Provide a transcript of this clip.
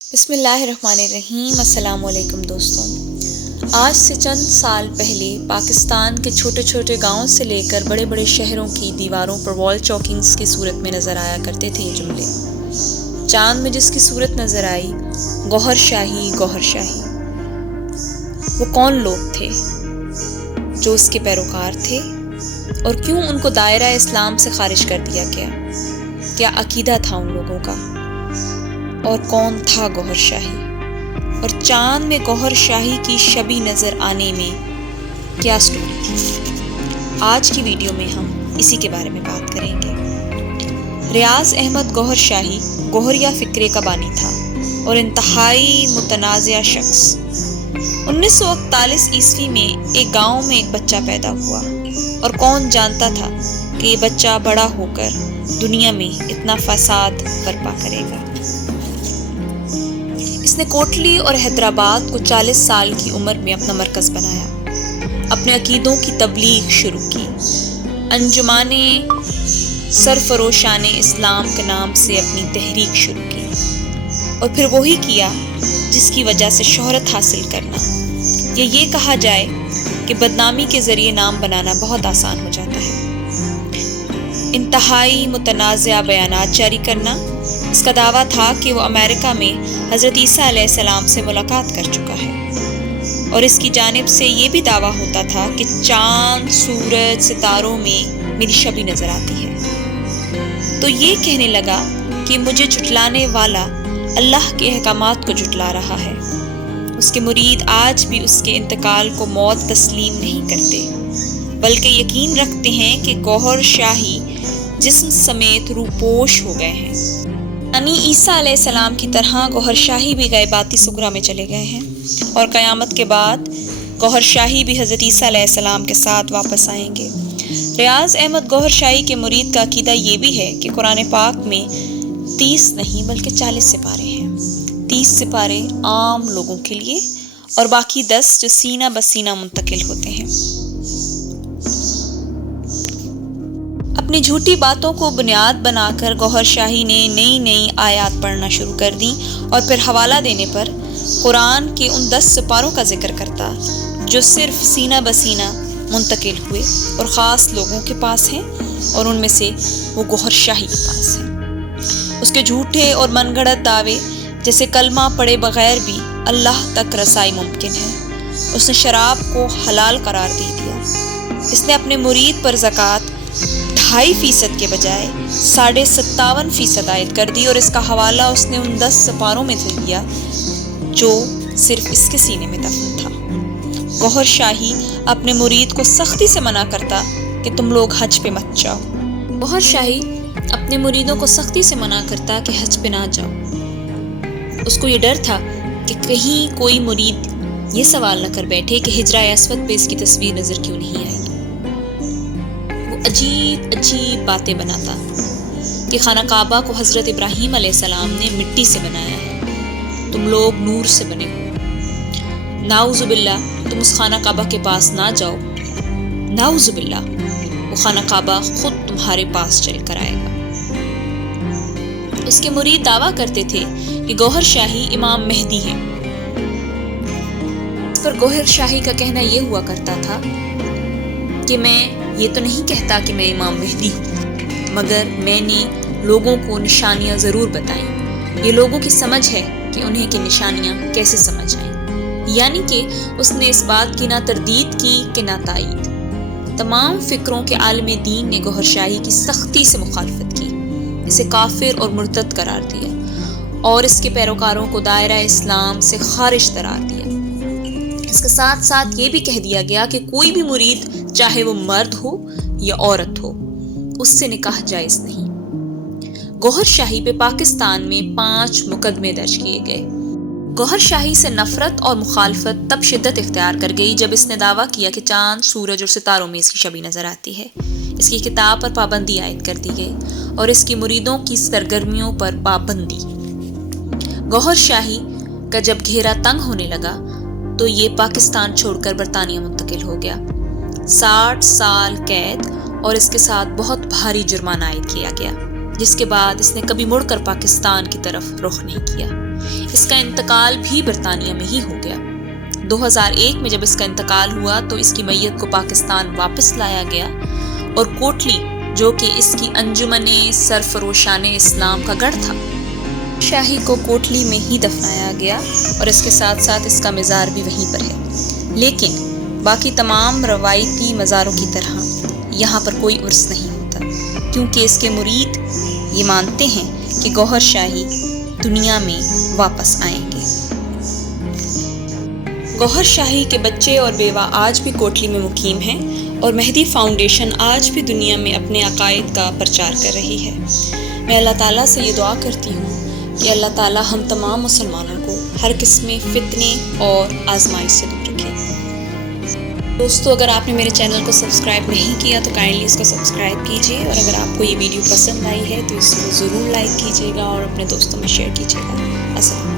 بسم اللہ الرحمن الرحیم۔ السلام علیکم دوستوں۔ آج سے چند سال پہلے پاکستان کے چھوٹے چھوٹے گاؤں سے لے کر بڑے بڑے شہروں کی دیواروں پر وال چاکنگز کی صورت میں نظر آیا کرتے تھے یہ جملے۔ چاند میں جس کی صورت نظر آئی، گوہر شاہی گوہر شاہی۔ وہ کون لوگ تھے جو اس کے پیروکار تھے، اور کیوں ان کو دائرہ اسلام سے خارج کر دیا گیا؟ کیا عقیدہ تھا ان لوگوں کا، اور کون تھا گوہر شاہی؟ اور چاند میں گوہر شاہی کی شبی نظر آنے میں کیا سٹوری تھی؟ آج کی ویڈیو میں ہم اسی کے بارے میں بات کریں گے۔ ریاض احمد گوہر شاہی گوہریہ فکرے کا بانی تھا اور انتہائی متنازع شخص۔ 1941 عیسوی میں ایک گاؤں میں ایک بچہ پیدا ہوا، اور کون جانتا تھا کہ یہ بچہ بڑا ہو کر دنیا میں اتنا فساد برپا کرے گا۔ اس نے کوٹلی اور حیدرآباد کو 40 سال کی عمر میں اپنا مرکز بنایا، اپنے عقیدوں کی تبلیغ شروع کی، انجمن سرفروشان اسلام کے نام سے اپنی تحریک شروع کی، اور پھر وہی کیا جس کی وجہ سے شہرت حاصل کرنا، یا یہ کہا جائے کہ بدنامی کے ذریعے نام بنانا بہت آسان ہو جاتا ہے۔ انتہائی متنازع بیانات جاری کرنا۔ اس کا دعویٰ تھا کہ وہ امریکہ میں حضرت عیسیٰ علیہ السلام سے ملاقات کر چکا ہے، اور اس کی جانب سے یہ بھی دعویٰ ہوتا تھا کہ چاند، سورج، ستاروں میں میری شبی نظر آتی ہے۔ تو یہ کہنے لگا کہ مجھے جھٹلانے والا اللہ کے احکامات کو جھٹلا رہا ہے۔ اس کے مرید آج بھی اس کے انتقال کو موت تسلیم نہیں کرتے، بلکہ یقین رکھتے ہیں کہ گوہر شاہی جسم سمیت روپوش ہو گئے ہیں، یعنی عیسیٰ علیہ السلام کی طرح گوہر شاہی بھی غیباتی صغرا میں چلے گئے ہیں، اور قیامت کے بعد گوہر شاہی بھی حضرت عیسیٰ علیہ السلام کے ساتھ واپس آئیں گے۔ ریاض احمد گوہر شاہی کے مرید کا عقیدہ یہ بھی ہے کہ قرآن پاک میں 30 نہیں بلکہ 40 سپارے ہیں۔ 30 سپارے عام لوگوں کے لیے، اور باقی 10 جو سینہ بسینہ منتقل ہوتے ہیں۔ اپنی جھوٹی باتوں کو بنیاد بنا کر گوہر شاہی نے نئی آیات پڑھنا شروع کر دی، اور پھر حوالہ دینے پر قرآن کے ان 10 سپاروں کا ذکر کرتا جو صرف سینہ بسینہ منتقل ہوئے اور خاص لوگوں کے پاس ہیں، اور ان میں سے وہ گوہر شاہی کے پاس ہیں۔ اس کے جھوٹے اور من گھڑت دعوے جیسے کلمہ پڑھے بغیر بھی اللہ تک رسائی ممکن ہے۔ اس نے شراب کو حلال قرار دے دیا۔ اس نے اپنے مرید پر زکوٰۃ 2.5% کے بجائے 57.5% عائد کر دی، اور اس کا حوالہ اس نے ان 10 سپاروں میں سے دیا جو صرف اس کے سینے میں دفن تھا۔ گوہر شاہی اپنے مرید کو سختی سے منع کرتا کہ تم لوگ حج پہ مت جاؤ۔ گوہر شاہی اپنے مریدوں کو سختی سے منع کرتا کہ حج پہ نہ جاؤ۔ اس کو یہ ڈر تھا کہ کہیں کوئی مرید یہ سوال نہ کر بیٹھے کہ حجرہ اسود پہ اس کی تصویر نظر کیوں نہیں آئی۔ عجیب باتیں بناتا کہ خانہ کعبہ کو حضرت ابراہیم علیہ السلام نے مٹی سے بنایا ہے، تم لوگ نور سے بنے ہو۔ نعوذ باللہ، تم اس خانہ کعبہ کے پاس نہ جاؤ، نعوذ باللہ، وہ خانہ کعبہ خود تمہارے پاس چل کر آئے گا۔ اس کے مرید دعویٰ کرتے تھے کہ گوہر شاہی امام مہدی ہیں۔ اس پر گوہر شاہی کا کہنا یہ ہوا کرتا تھا کہ میں یہ تو نہیں کہتا کہ میں امام مہدی ہوں، مگر میں نے لوگوں کو نشانیاں ضرور بتائیں۔ یہ لوگوں کی سمجھ ہے کہ انہیں کی نشانیاں کیسے سمجھ آئیں، یعنی کہ اس نے اس بات کی نہ تردید کی کہ نہ تائید۔ تمام فکروں کے عالم دین نے گوہر شاہی کی سختی سے مخالفت کی، اسے کافر اور مرتد قرار دیا، اور اس کے پیروکاروں کو دائرہ اسلام سے خارج قرار دیا۔ اس کے ساتھ ساتھ یہ بھی کہہ دیا گیا کہ کوئی بھی مرید چاہے وہ مرد ہو یا عورت ہو، اس سے نکاح جائز نہیں۔ گوہر شاہی پہ پاکستان میں 5 مقدمے درج کیے گئے۔ گوہر شاہی سے نفرت اور مخالفت تب شدت اختیار کر گئی جب اس نے دعویٰ کیا کہ چاند، سورج اور ستاروں میں اس کی شبی نظر آتی ہے۔ اس کی کتاب پر پابندی عائد کر دی گئی، اور اس کی مریدوں کی سرگرمیوں پر پابندی۔ گوہر شاہی کا جب گھیرا تنگ ہونے لگا تو یہ پاکستان چھوڑ کر برطانیہ منتقل ہو گیا۔ 60 سال قید اور اس کے ساتھ بہت بھاری جرمانہ عائد کیا گیا، جس کے بعد اس نے کبھی مڑ کر پاکستان کی طرف رخ نہیں کیا۔ اس کا انتقال بھی برطانیہ میں ہی ہو گیا۔ 2001 میں جب اس کا انتقال ہوا تو اس کی میت کو پاکستان واپس لایا گیا اور کوٹلی جو کہ اس کی انجمن سرفروشان اسلام کا گڑھ تھا، شاہی کو کوٹلی میں ہی دفنایا گیا اور اس کے ساتھ ساتھ اس کا مزار بھی وہیں پر ہے۔ لیکن باقی تمام روایتی مزاروں کی طرح یہاں پر کوئی عرس نہیں ہوتا، کیونکہ اس کے مرید یہ مانتے ہیں کہ گوہر شاہی دنیا میں واپس آئیں گے۔ گوہر شاہی کے بچے اور بیوہ آج بھی کوٹلی میں مقیم ہیں اور مہدی فاؤنڈیشن آج بھی دنیا میں اپنے عقائد کا پرچار کر رہی ہے۔ میں اللہ تعالیٰ سے یہ دعا کرتی ہوں کہ اللہ تعالیٰ ہم تمام مسلمانوں کو ہر قسم فتنے اور آزمائش سے دور رکھے۔ دوستو، اگر آپ نے میرے چینل کو سبسکرائب نہیں کیا تو کائنڈلی اس کو سبسکرائب کیجیے، اور اگر آپ کو یہ ویڈیو پسند آئی ہے تو اس کو ضرور لائک کیجیے گا اور اپنے دوستوں میں شیئر کیجیے گا۔ السلام۔